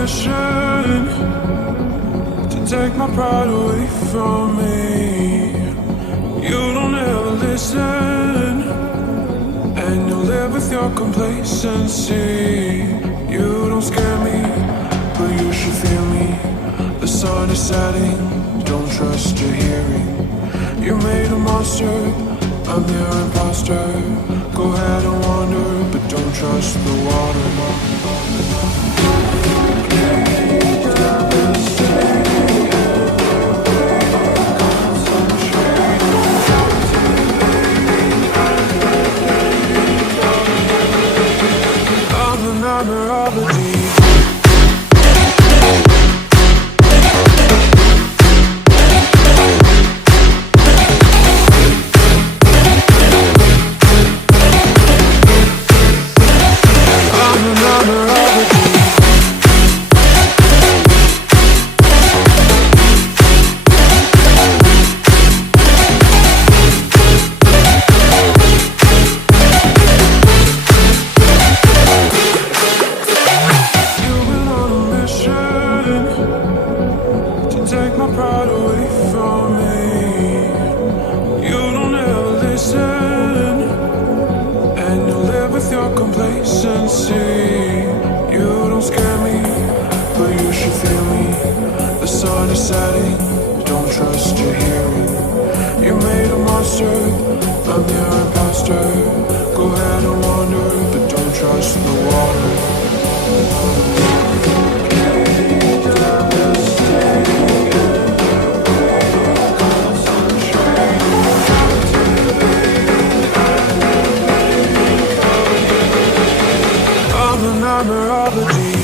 mission to take my pride away from me. You don't ever listen, and you live with your complacency. You don't scare me, but you should fear me. The sun is setting, don't trust your hearing. You made a monster, I'm your imposter. Go ahead and wander, but don't trust the water. I'm the nightmare of the deep. Take my pride away from me. You don't ever listen, and you live with your complacency. You don't scare me, but you should fear me. The sun is setting, don't trust your hearing. You made a monster, I'm your imposter. Go ahead and wander, but don't trust the water. Nightmare of the deep.